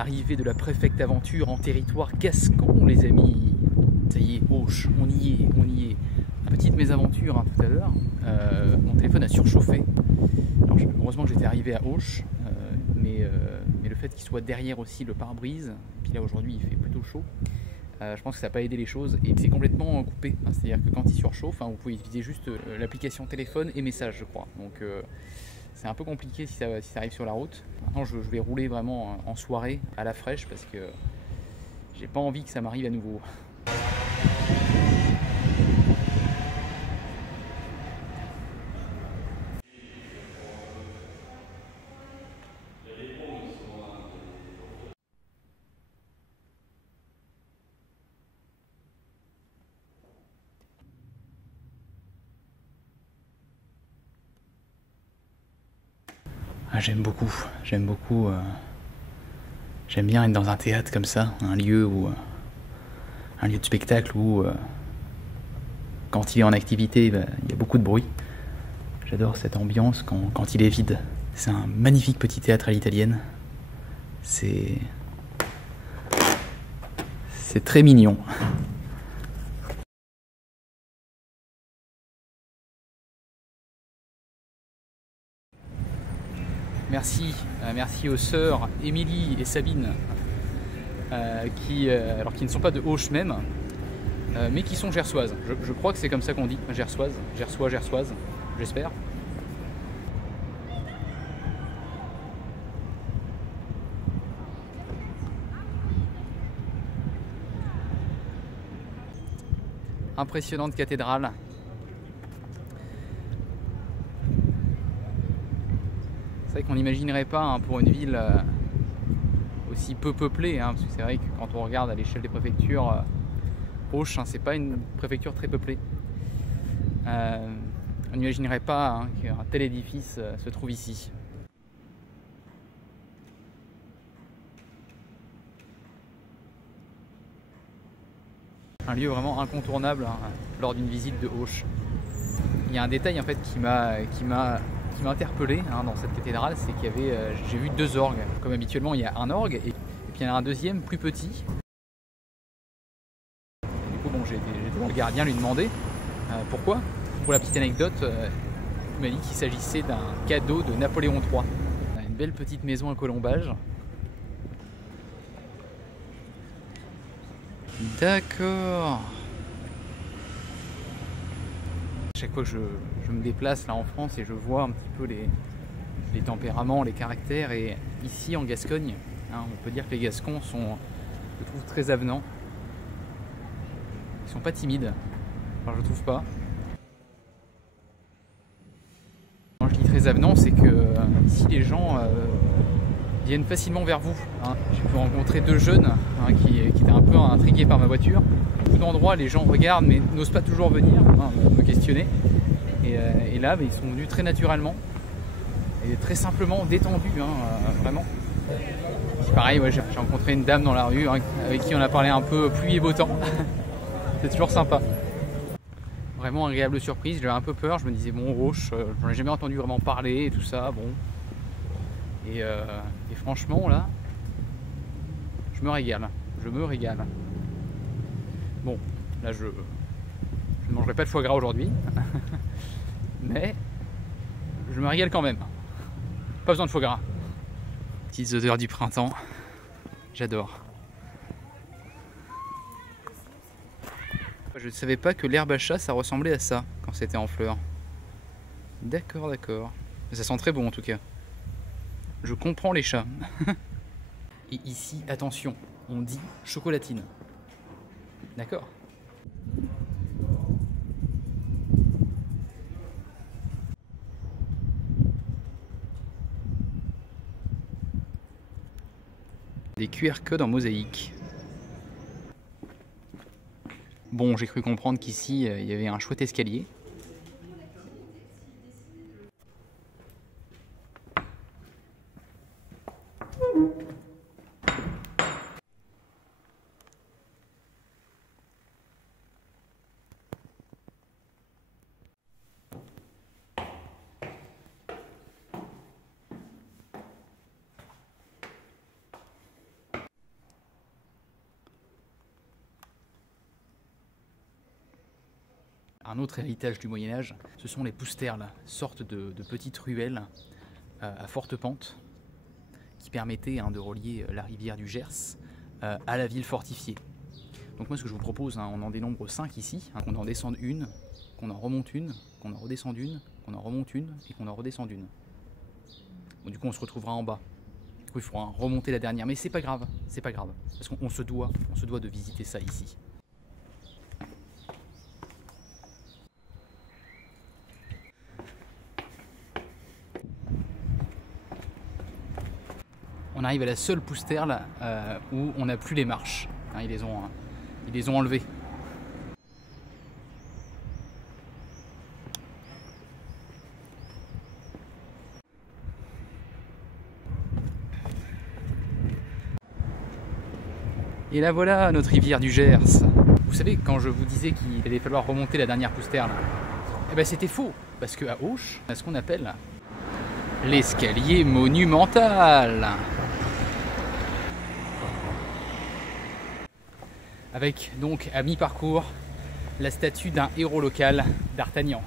l'arrivée de la préfecte aventure en territoire gascon, les amis. Ça y est, Auch, on y est, on y est. Petite mésaventure hein, tout à l'heure, mon téléphone a surchauffé. Alors, heureusement que j'étais arrivé à Auch, mais le fait qu'il soit derrière aussi le pare-brise, puis là aujourd'hui il fait plutôt chaud, je pense que ça n'a pas aidé les choses et c'est complètement coupé. Hein, c'est-à-dire que quand il surchauffe, hein, vous pouvez utiliser juste l'application téléphone et message, je crois. Donc c'est un peu compliqué si ça arrive sur la route. Maintenant je vais rouler vraiment en soirée à la fraîche parce que j'ai pas envie que ça m'arrive à nouveau. Ah, j'aime beaucoup. J'aime bien être dans un théâtre comme ça, un lieu de spectacle où quand il est en activité, il y a beaucoup de bruit. J'adore cette ambiance quand il est vide. C'est un magnifique petit théâtre à l'italienne. C'est très mignon. Merci aux sœurs Émilie et Sabine qui ne sont pas de Auch même, mais qui sont gersoises. Je crois que c'est comme ça qu'on dit, gersoise, gersoise, j'espère. Impressionnante cathédrale. C'est vrai qu'on n'imaginerait pas hein, pour une ville aussi peu peuplée, hein, parce que c'est vrai que quand on regarde à l'échelle des préfectures, Auch, hein, c'est pas une préfecture très peuplée. On n'imaginerait pas hein, qu'un tel édifice se trouve ici. Un lieu vraiment incontournable hein, lors d'une visite de Auch. Il y a un détail en fait qui m'a interpellé hein, dans cette cathédrale, c'est qu'il y avait, j'ai vu 2 orgues. Comme habituellement, il y a un orgue et puis il y en a un deuxième plus petit. Et du coup, bon, j'ai été voir le gardien lui demander pourquoi. Pour la petite anecdote, il m'a dit qu'il s'agissait d'un cadeau de Napoléon III. Une belle petite maison à colombage. D'accord. Chaque fois que je me déplace là en France et je vois un petit peu les tempéraments, les caractères, et ici en Gascogne, hein, on peut dire que les Gascons sont, je trouve, très avenants. Ils sont pas timides, enfin je trouve pas. Quand je dis très avenants, c'est que ici les gens viennent facilement vers vous. Hein. J'ai pu rencontrer 2 jeunes hein, qui étaient un peu intrigués par ma voiture. Beaucoup d'endroits, les gens regardent mais n'osent pas toujours venir hein, me questionner. Et là, ils sont venus très naturellement et très simplement, détendus, hein, vraiment. C'est pareil, ouais, j'ai rencontré une dame dans la rue hein, avec qui on a parlé un peu pluie et beau temps. C'est toujours sympa. Vraiment agréable surprise, j'avais un peu peur, je me disais bon, Auch, j'en ai jamais entendu vraiment parler et tout ça, bon. Et franchement là, je me régale. Bon, là je ne mangerai pas de foie gras aujourd'hui, mais je me régale quand même. Pas besoin de foie gras. Petites odeurs du printemps, j'adore. Je ne savais pas que l'herbe à chat ça ressemblait à ça quand c'était en fleurs. D'accord. Ça sent très bon en tout cas. Je comprends les chats. Et ici, attention, on dit chocolatine. D'accord. Des QR codes en mosaïque. Bon, j'ai cru comprendre qu'ici, il y avait un chouette escalier. un autre héritage du Moyen-Âge, ce sont les pousterles, sorte de petites ruelles à forte pente qui permettaient de relier la rivière du Gers à la ville fortifiée. Donc moi ce que je vous propose, on en dénombre 5 ici, qu'on en descende une, qu'on en remonte une, qu'on en redescende une, qu'on en remonte une et qu'on en redescende une. Bon, du coup on se retrouvera en bas. Du coup il faudra remonter la dernière, mais c'est pas grave, parce qu'on se doit de visiter ça ici. On arrive à la seule pousterle où on n'a plus les marches. Ils les ont enlevées. Et là voilà notre rivière du Gers. Vous savez, quand je vous disais qu'il allait falloir remonter la dernière pousterle, eh ben c'était faux, parce qu'à Auch, on a ce qu'on appelle l'escalier monumental. Avec donc à mi-parcours la statue d'un héros local, d'Artagnan.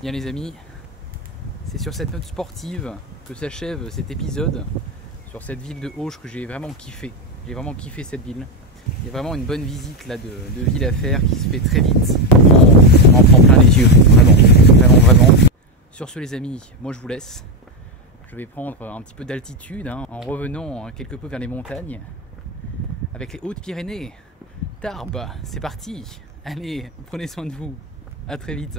Bien les amis, c'est sur cette note sportive que s'achève cet épisode sur cette ville de Auch que j'ai vraiment kiffé. J'ai vraiment kiffé cette ville. Il y a vraiment une bonne visite là, de ville à faire qui se fait très vite. On en prend plein les yeux, vraiment. Sur ce les amis, moi je vous laisse. Je vais prendre un petit peu d'altitude en revenant quelque peu vers les montagnes. Avec les Hautes-Pyrénées. Tarbes, c'est parti. Allez, prenez soin de vous. À très vite.